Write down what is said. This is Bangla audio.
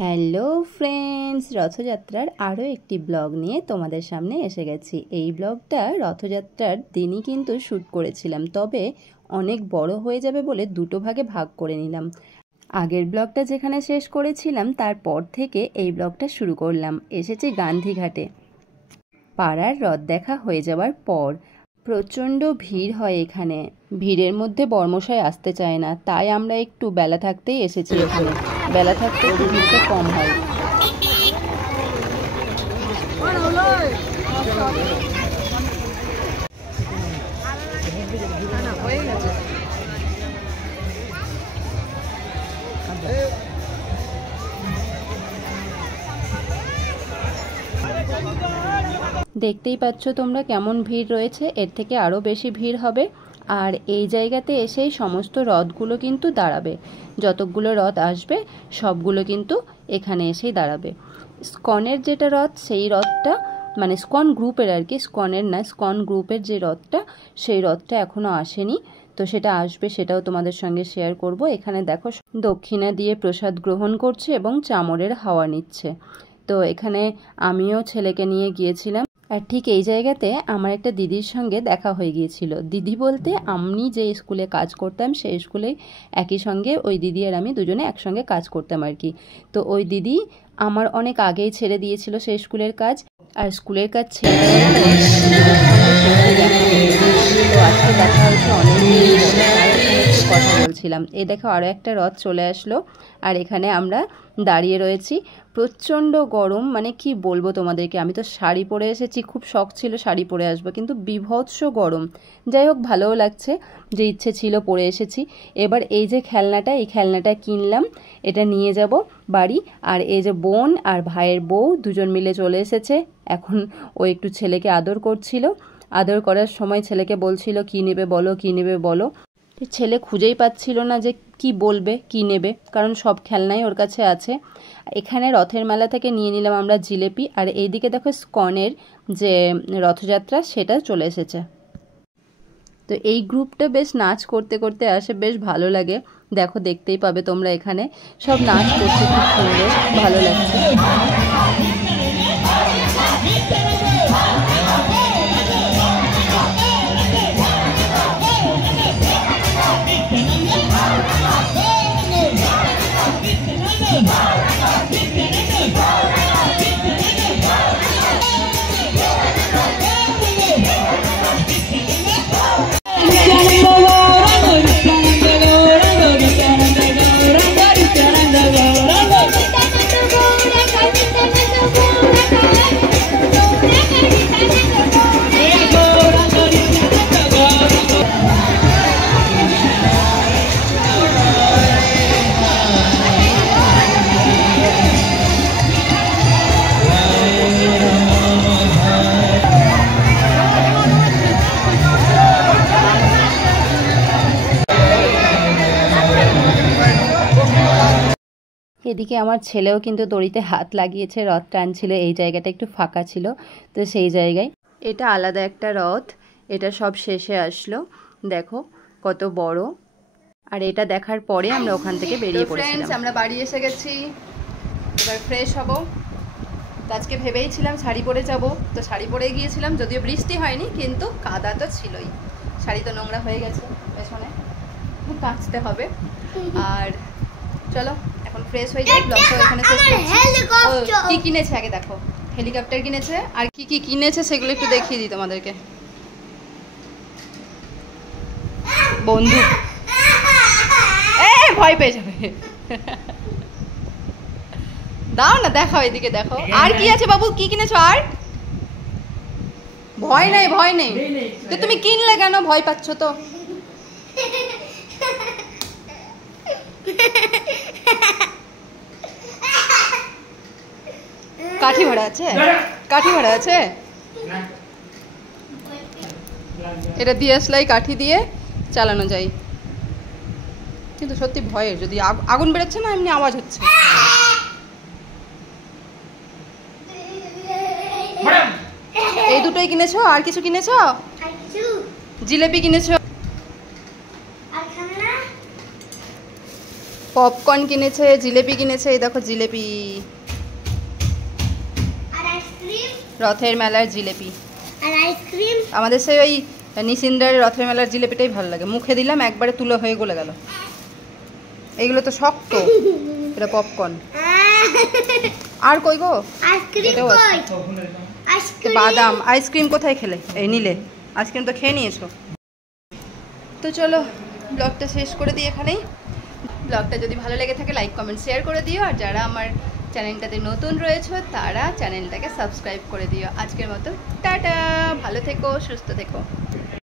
হ্যালো ফ্রেন্ডস, রথযাত্রার আরও একটি ব্লগ নিয়ে তোমাদের সামনে এসে গেছি। এই ব্লগটা রথযাত্রার দিনই কিন্তু শ্যুট করেছিলাম, তবে অনেক বড় হয়ে যাবে বলে দুটো ভাগে ভাগ করে নিলাম। আগের ব্লগটা যেখানে শেষ করেছিলাম তারপর থেকে এই ব্লগটা শুরু করলাম। এসেছি গান্ধীঘাটে। পাড়ার রথ দেখা হয়ে যাওয়ার পর প্রচণ্ড ভিড় হয় এখানে। ভিড়ের মধ্যে বর্মশাই আসতে চায় না, তাই আমরা একটু বেলা থাকতেই এসেছি এখানে। বেলা থাকতে একটু ভিড়টা কম হয়। দেখতেই পাচ্ছ তোমরা কেমন ভিড় রয়েছে, এর থেকে আরও বেশি ভিড় হবে। আর এই জায়গাতে এসেই সমস্ত রথগুলো কিন্তু দাঁড়াবে। যতগুলো রথ আসবে সবগুলো কিন্তু এখানে এসেই দাঁড়াবে। স্কনের যেটা রথ, সেই রথটা মানে স্কন গ্রুপের আর কি, স্কনের না, স্কন গ্রুপের যে রথটা, সেই রথটা এখনও আসেনি। তো সেটা আসবে, সেটাও তোমাদের সঙ্গে শেয়ার করব। এখানে দেখো দক্ষিণা দিয়ে প্রসাদ গ্রহণ করছে এবং চামরের হাওয়া নিচ্ছে। তো এখানে আমিও ছেলেকে নিয়ে গিয়েছিলাম। আর ঠিক এই জায়গাতে আমার একটা দিদির সঙ্গে দেখা হয়ে গিয়েছিল। দিদি বলতে আমি যে স্কুলে কাজ করতাম সেই স্কুলে একই সঙ্গে ওই দিদি আর আমি দুজনে একসঙ্গে কাজ করতাম আর কি। তো ওই দিদি আমার অনেক আগেই ছেড়ে দিয়েছিল সেই স্কুলের কাজ। আর স্কুলের কাজ ছেড়ে দেওয়ার পর তো আজকে দেখা হয়েছে অনেক কথা বলছিলাম। এই দেখো আরও একটা রথ চলে আসলো। আর এখানে আমরা দাঁড়িয়ে রয়েছি। প্রচণ্ড গরম, মানে কি বলবো তোমাদেরকে। আমি তো শাড়ি পরে এসেছি, খুব শখ ছিল শাড়ি পরে আসবো, কিন্তু বিভৎস গরম। যাই হোক, ভালোও লাগছে, যে ইচ্ছে ছিল পরে এসেছি। এবার এই যে খেলনাটা, এই খেলনাটা কিনলাম, এটা নিয়ে যাব বাড়ি। আর এই যে বোন আর ভাইয়ের বউ দুজন মিলে চলে এসেছে। এখন ও একটু ছেলেকে আদর করছিল। আদর করার সময় ছেলেকে বলছিল কি নেবে বলো, কি নেবে বলো। ছেলে খুঁজেই পাচ্ছিল না যে কি বলবে, কি নেবে, কারণ সব খেলনাই ওর কাছে আছে। এখানে রথের মেলা থেকে নিয়ে নিলাম আমরা জিলেপি। আর এইদিকে দেখো স্কনের যে রথযাত্রা সেটা চলে এসেছে। তো এই গ্রুপটা বেশ নাচ করতে করতে আসে, বেশ ভালো লাগে। দেখো, দেখতেই পাবে তোমরা, এখানে সব নাচ করছে, খুব সুন্দর, ভালো লাগছে। এদিকে আমার ছেলেও কিন্তু দড়িতে হাত লাগিয়েছে, রথ টানছিল। এই জায়গাটা একটু ফাঁকা ছিল, তো সেই জায়গায়। এটা আলাদা একটা রথ, এটা সব শেষে আসলো। দেখো কত বড়। আর এটা দেখার পরে আমরা ওখান থেকে বেরিয়ে পড়েছিলাম। আমরা বাড়ি এসে গেছি, এবার ফ্রেশ হব। তো আজকে ভেবেইছিলাম শাড়ি পরে যাব, তো শাড়ি পরে গিয়েছিলাম, যদিও বৃষ্টি হয়নি, কিন্তু কাদা তো ছিলই। শাড়ি তো নোংরা হয়ে গেছে, পেছনে কাচতে হবে। আর চলো এখন ফ্রেশ হয়ে যাই, ব্লগটা এখানে শেষ করছি। কি কিনেছে আগে দেখো, হেলিকপ্টার কিনেছে। আর কি কি কিনেছে সেগুলো একটু দেখিয়ে দিই তোমাদেরকে। বন্দুক, ভয় পেয়ে যাবে, দাও না, দেখাও, এদিকে দেখো। আর কি আছে বাবু, কি কিনেছো? আর ভয় নেই, ভয় নেই তো তুমি কিনলে কেন? ভয় পাচ্ছ তো? কাঠি ভাড়া আছে, কাঠি ভাড়া আছে। এটা দিয়াশলাই কাঠি দিয়ে চালানো যায়, কিন্তু সত্যি ভয়ের। যদি আগুন বেরোচ্ছে না, এমনি আওয়াজ হচ্ছে। এই দুটোই কিনেছো? আর কিছু কিনেছো? জিলেপি কিনেছো? পপকর্ন কিনেছে, জিলেপি কিনেছে, এই দেখো জিলেপি, রথের মেলার জিলেপি আর আইসক্রিম। আমাদের সেই ওই নিসিন্দারের রথের মেলার জিলেপিটাই ভালো লাগে, মুখে দিলাম একবারে তুলো হয়ে গলে গেল। এইগুলো তো শক্ত। এটা পপকর্ন। আর কই গো আইসক্রিম কই? আইসক্রিম বাদাম। আইসক্রিম কোথায় খেলে? এই নিলে আইসক্রিম তো খেয়ে নিয়েছো। তো চলো ব্লগটা শেষ করে দিই এখানেই। ব্লগটা যদি ভালো লেগে থাকে লাইক কমেন্ট শেয়ার করে দিও, আর যারা আমার চ্যানেলটাতে নতুন রয়েছে তারা চ্যানেলটাকে সাবস্ক্রাইব করে দিও। আজকের মতো টাটা, ভালো থেকো, সুস্থ থেকো।